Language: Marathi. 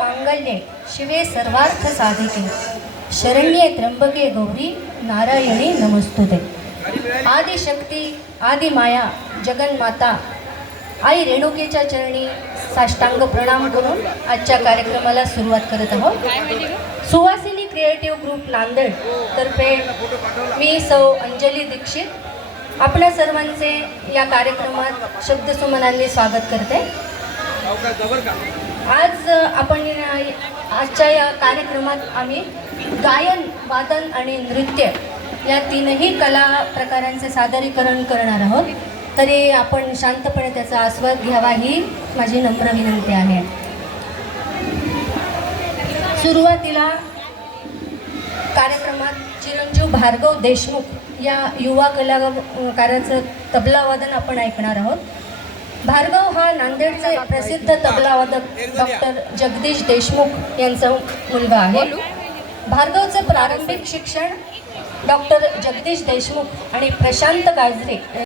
मांगल्ये शिवे सर्वार्थ साधिके. शरण्ये त्र्यंबके गौरी नारायणी नमस्तुते. आदिशक्ती आदिमाया जगन्माता आई रेणुकेच्या चरणी साष्टांग प्रणाम करून आजच्या कार्यक्रमाला सुरुवात करत आहोत. सुवासिनी क्रिएटिव्ह ग्रुप नांदेड तर्फे मी सौ अंजली दीक्षित आपल्या सर्वांचे या कार्यक्रमात शब्दसुमनांनी स्वागत करते. आज आपण आजच्या या कार्यक्रमात आम्ही गायन वादन आणि नृत्य या तीनही कला प्रकारांचे सादरीकरण करणार आहोत. तरी आपण शांतपणे त्याचा आस्वाद घ्यावा ही माझी नम्र विनंती आहे. सुरुवातीला कार्यक्रमात चिरंजीव भार्गव देशमुख या युवा कलाकाराचं तबलावादन आपण ऐकणार आहोत. भार्गव नांदेडचे प्रसिद्ध तबलावादक डॉक्टर जगदीश देशमुख यांचा मुलगा आहे. भार्गवचं प्रारंभिक शिक्षण डॉक्टर जगदीश देशमुख आणि प्रशांत गाजरे